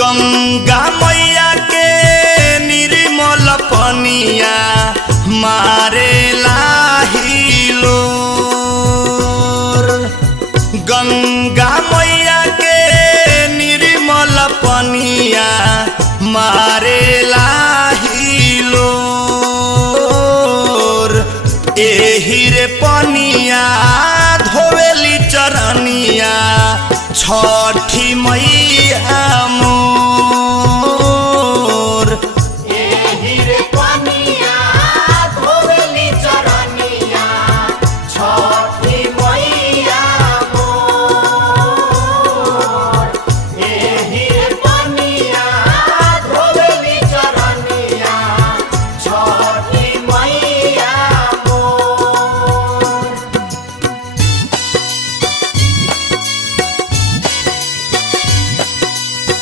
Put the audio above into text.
गंगा मैया के निर्मल पनिया मारे लाहिलोर। गंगा मैया के निर्मल पनिया मारे लाहिलोर। एही रे पनिया धोवेली चरनिया छठी मैया